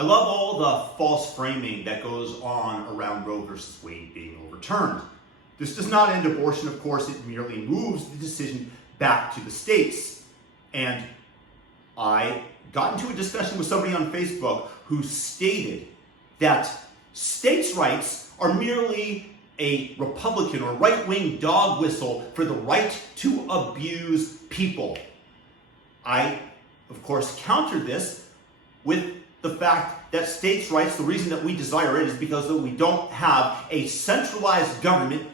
I love all the false framing that goes on around Roe versus Wade being overturned. This does not end abortion, of course, it merely moves the decision back to the states. And I got into a discussion with somebody on Facebook who stated that states' rights are merely a Republican or right-wing dog whistle for the right to abuse people. I, of course, countered this with the fact that states' rights, the reason that we desire it is because that we don't have a centralized government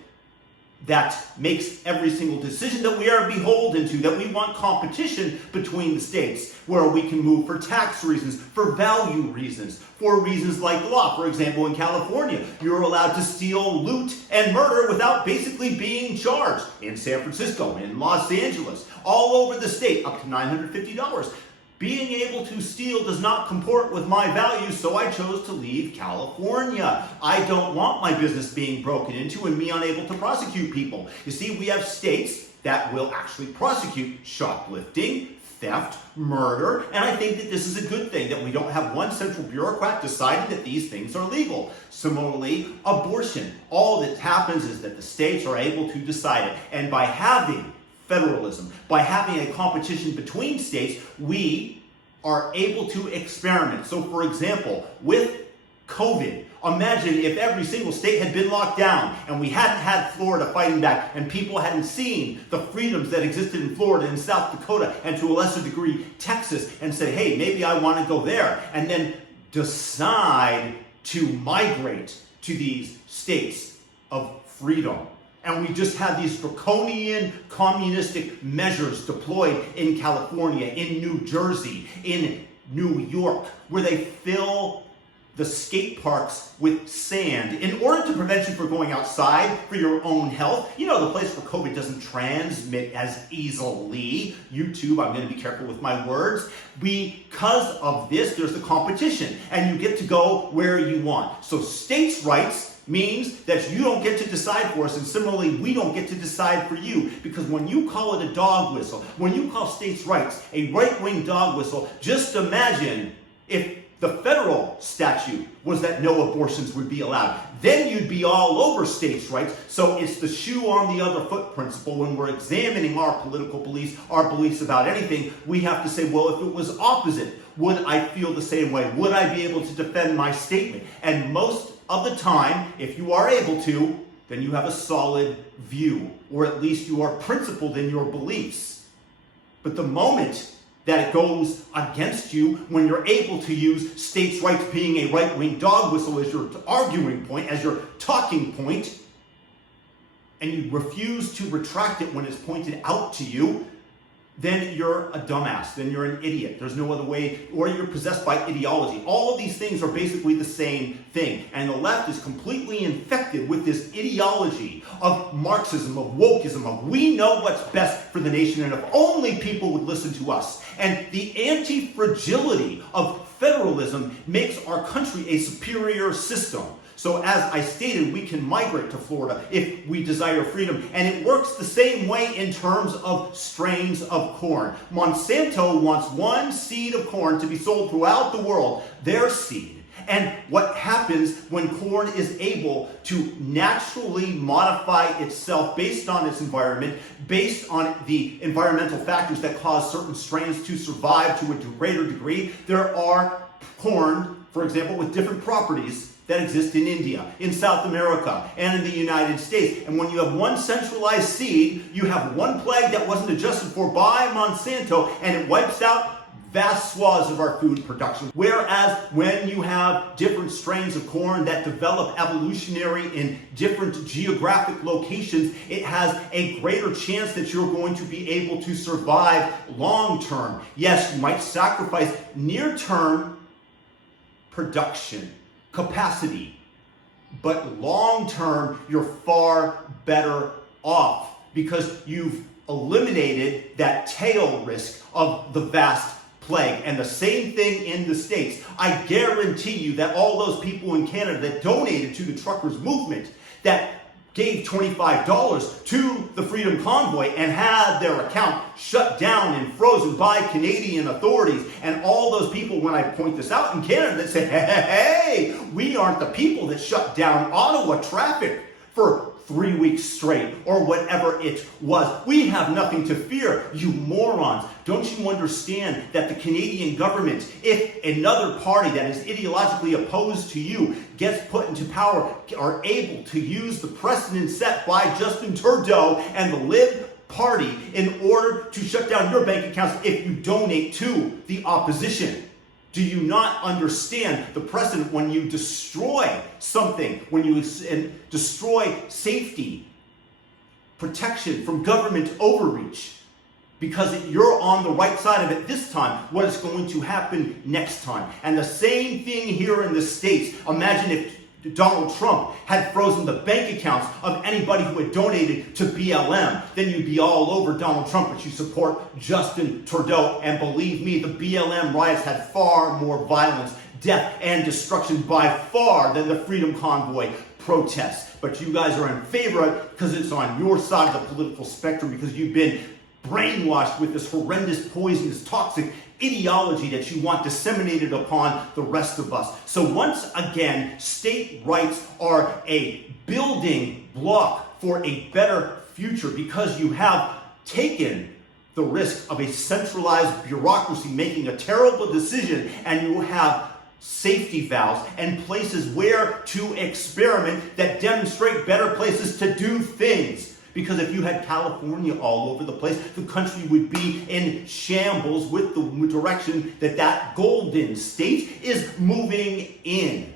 that makes every single decision that we are beholden to, that we want competition between the states, where we can move for tax reasons, for value reasons, for reasons like law. For example, in California, you're allowed to steal, loot, and murder without basically being charged. In San Francisco, in Los Angeles, all over the state, up to $950. Being able to steal does not comport with my values, so I chose to leave California. I don't want my business being broken into and me unable to prosecute people. You see, we have states that will actually prosecute shoplifting, theft, murder, and I think that this is a good thing, that we don't have one central bureaucrat deciding that these things are legal. Similarly, abortion. All that happens is that the states are able to decide it, and by having federalism, by having a competition between states, we are able to experiment. So for example, with COVID, imagine if every single state had been locked down and we hadn't had Florida fighting back and people hadn't seen the freedoms that existed in Florida and South Dakota and to a lesser degree Texas and said, hey, maybe I want to go there, and then decide to migrate to these states of freedom. And we just had these draconian communistic measures deployed in California, in New Jersey, in New York, where they fill the skate parks with sand in order to prevent you from going outside for your own health. You know, the place where COVID doesn't transmit as easily. YouTube, I'm going to be careful with my words. Because of this, there's the competition, and you get to go where you want. So states' rights means that you don't get to decide for us, and similarly, we don't get to decide for you, because when you call it a dog whistle, when you call states' rights a right-wing dog whistle, just imagine if the federal statute was that no abortions would be allowed. Then you'd be all over states' rights. So it's the shoe on the other foot principle. When we're examining our political beliefs, our beliefs about anything, we have to say, well, if it was opposite, would I feel the same way? Would I be able to defend my statement? And most of the time, if you are able to, then you have a solid view, or at least you are principled in your beliefs. But the moment that it goes against you, when you're able to use states' rights being a right-wing dog whistle as your arguing point, as your talking point, and you refuse to retract it when it's pointed out to you, then you're a dumbass, then you're an idiot. There's no other way, or you're possessed by ideology. All of these things are basically the same thing. And the left is completely infected with this ideology of Marxism, of wokeism, of we know what's best for the nation, and if only people would listen to us. And the anti-fragility of federalism makes our country a superior system. So as I stated, we can migrate to Florida if we desire freedom. And it works the same way in terms of strains of corn. Monsanto wants one seed of corn to be sold throughout the world, their seed. And what happens when corn is able to naturally modify itself based on its environment, based on the environmental factors that cause certain strains to survive to a greater degree? There are corn, for example, with different properties that exist in India, in South America, and in the United States. And when you have one centralized seed, you have one plague that wasn't adjusted for by Monsanto, and it wipes out vast swaths of our food production. Whereas when you have different strains of corn that develop evolutionary in different geographic locations, it has a greater chance that you're going to be able to survive long term. Yes, you might sacrifice near-term production capacity, but long term, you're far better off because you've eliminated that tail risk of the vast plague. And the same thing in the States. I guarantee you that all those people in Canada that donated to the truckers movement, that gave $25 to the Freedom Convoy and had their account shut down and frozen by Canadian authorities. And all those people, when I point this out in Canada, that say, hey, we aren't the people that shut down Ottawa traffic for 3 weeks straight, or whatever it was. We have nothing to fear, you morons. Don't you understand that the Canadian government, if another party that is ideologically opposed to you gets put into power, are able to use the precedent set by Justin Trudeau and the Lib Party in order to shut down your bank accounts if you donate to the opposition? Do you not understand the precedent when you destroy something, when you destroy safety, protection from government overreach? Because you're on the right side of it this time, what is going to happen next time? And the same thing here in the States. Imagine if Donald Trump had frozen the bank accounts of anybody who had donated to BLM. Then you'd be all over Donald Trump, but you support Justin Trudeau. And believe me, the BLM riots had far more violence, death, and destruction by far than the Freedom Convoy protests. But you guys are in favor of it because it's on your side of the political spectrum, because you've been brainwashed with this horrendous, poisonous, toxic ideology that you want disseminated upon the rest of us. So once again, state rights are a building block for a better future, because you have taken the risk of a centralized bureaucracy making a terrible decision, and you have safety valves and places where to experiment that demonstrate better places to do things. Because if you had California all over the place, the country would be in shambles with the direction that that golden state is moving in.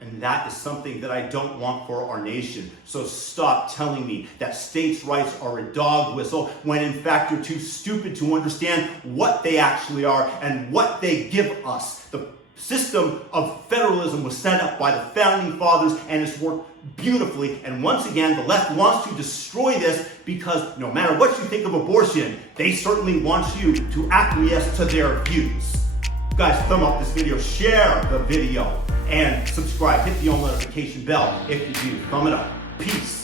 And that is something that I don't want for our nation. So stop telling me that states' rights are a dog whistle, when in fact you're too stupid to understand what they actually are and what they give us. The system of federalism was set up by the founding fathers, and it's worked beautifully. And once again, the left wants to destroy this, because no matter what you think of abortion, they certainly want you to acquiesce to their views. Guys, thumb up this video, share the video, and subscribe. Hit the all notification bell if you do. Thumb it up. Peace.